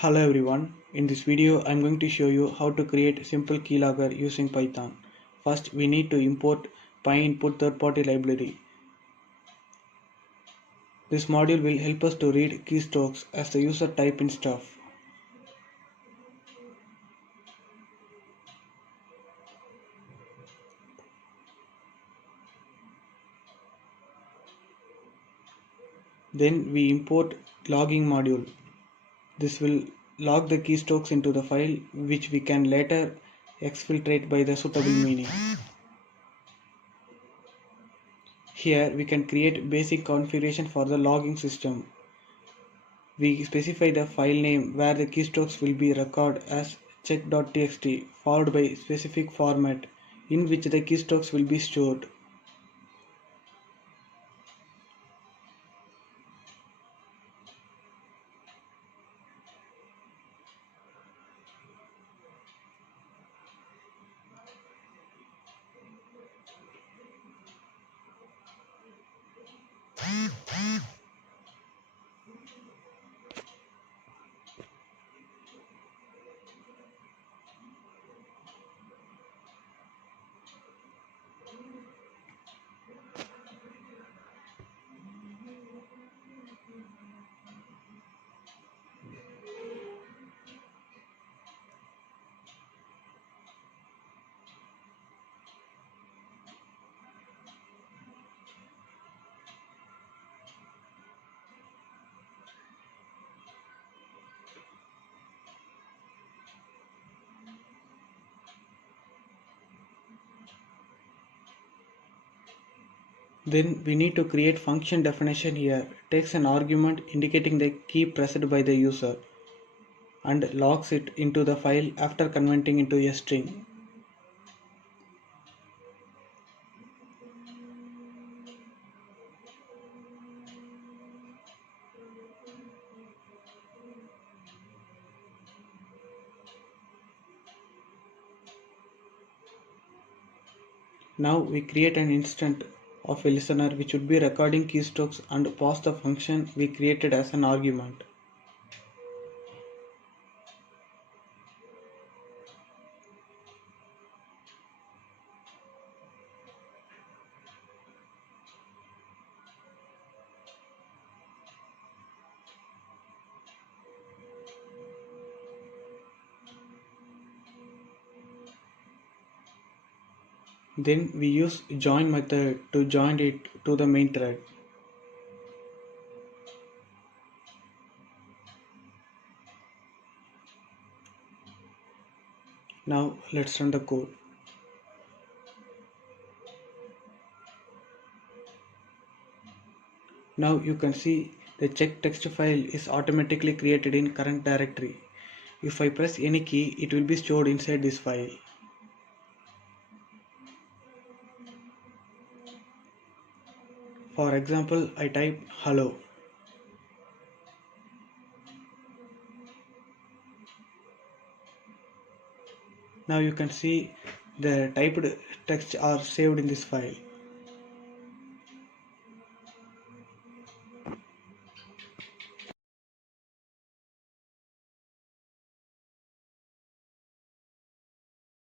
Hello everyone, in this video I am going to show you how to create simple keylogger using Python. First we need to import pynput third-party library. This module will help us to read keystrokes as the user type in stuff. Then we import logging module. This will log the keystrokes into the file which we can later exfiltrate by the suitable meaning. Here we can create basic configuration for the logging system. We specify the file name where the keystrokes will be recorded as check.txt followed by specific format in which the keystrokes will be stored. Then we need to create function definition here. Takes an argument indicating the key pressed by the user and logs it into the file after converting into a string. Now we create an instance of a listener which would be recording keystrokes and pass the function we created as an argument. Then we use join method to join it to the main thread. Now let's run the code. Now you can see the check text file is automatically created in current directory. If I press any key, it will be stored inside this file. For example, I type hello. Now you can see the typed text are saved in this file.